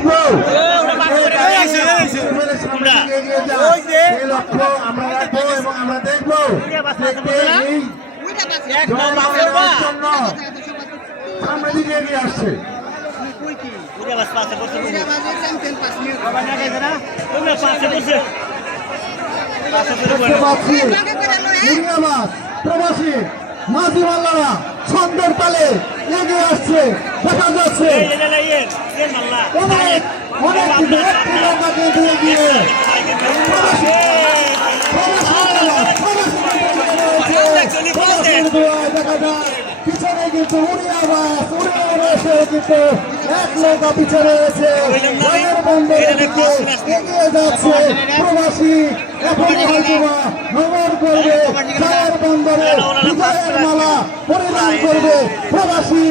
দেখবো আমরা রাখবো এবং আমরা দেখবো সামনের দিকে এগিয়ে আসছে। প্রবাসী মাঝি মাল্লারা ছন্দের তালে এগিয়ে আসছে, দেখা যাচ্ছে অনেক অনেক এগিয়ে গিয়ে দেখা যায় পিছনে কিন্তু উড়িয়া বাস এসে কিন্তু এক নৌকা পিছনে রয়েছে, এগিয়ে যাচ্ছে প্রবাসী। এখন হয়তোবা ভ্রমণ করবে চায়ের বন্দরে বিজয়ের মালা পরিধান করবে প্রবাসী।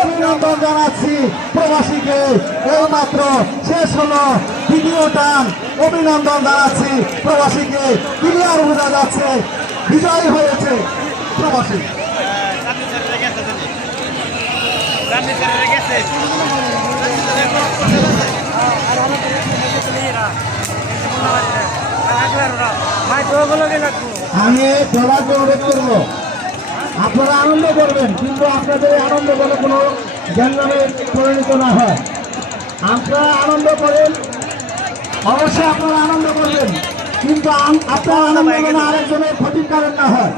অভিনন্দন জানাচ্ছি প্রবাসীকে, এইমাত্র শেষ হলো দ্বিতীয় টান। অভিনন্দন জানাচ্ছি প্রবাসীকে, ক্লিয়ার বোঝা যাচ্ছে বিজয় হয়েছে প্রবাসী। আমি সবাইকে অনুরোধ করবো আপনারা আনন্দ করবেন, কিন্তু আপনাদের আনন্দ বলে কোনো জ্ঞানে পরিণত না হয়। আপনারা আনন্দ করেন, অবশ্যই আপনারা আনন্দ করবেন, কিন্তু আপনার আনন্দ যেন আরেকজনের ক্ষতির কারণ না হয়।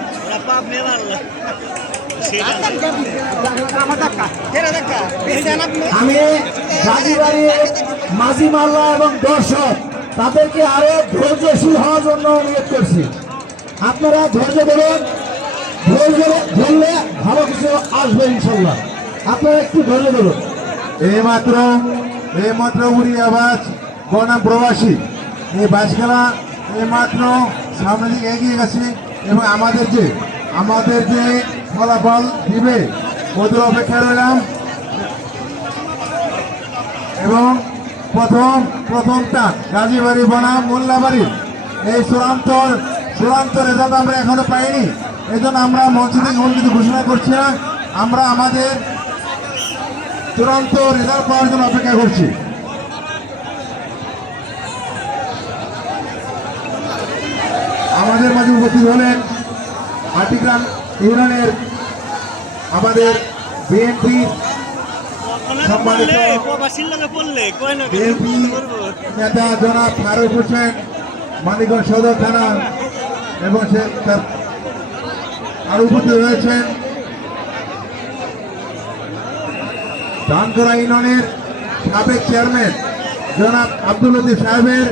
আমি গাজীবাড়ির মাঝি মাল্লা এবং দর্শক তাদেরকে আরো ধৈর্যশীল হওয়ার জন্য অনুরোধ করছি। আপনারা ধৈর্য ধরুন, ধৈর্য ধরলে ভালো কিছু আসবে ইনশাল্লাহ। আপনারা একটু ধৈর্য ধরুন। এইমাত্র উড়িয়া বাস বনাম প্রবাসী এই বাস খেলা এইমাত্র সামনের দিকে এগিয়ে গেছে এবং আমাদের যে ফলাফল দিবে ওদের অপেক্ষা রইলাম। এবং প্রথম টান গাজীবাড়ি বনাম মোল্লাবাড়ি এই চূড়ান্ত রেজাল্ট আমরা এখনো পাইনি। এই জন্য আমরা মঞ্চ থেকে কোনো কিছু ঘোষণা করছি না। আমরা আমাদের চূড়ান্ত রেজাল্ট পাওয়ার জন্য অপেক্ষা করছি। আমাদের মাঝে উপস্থিত হলেন আটিগ্রাম ইউনিয়নের আমাদের বিএনপি সম্মানিত বিএনপি নেতা জনাব ফারুক হোসেন, মানিকগঞ্জ সদর থানা, এবং সে তার আরো উপস্থিত রয়েছেন ধানকরা ইউনিয়নের সাবেক চেয়ারম্যান জনাব আব্দুল লতিফ সাহেবের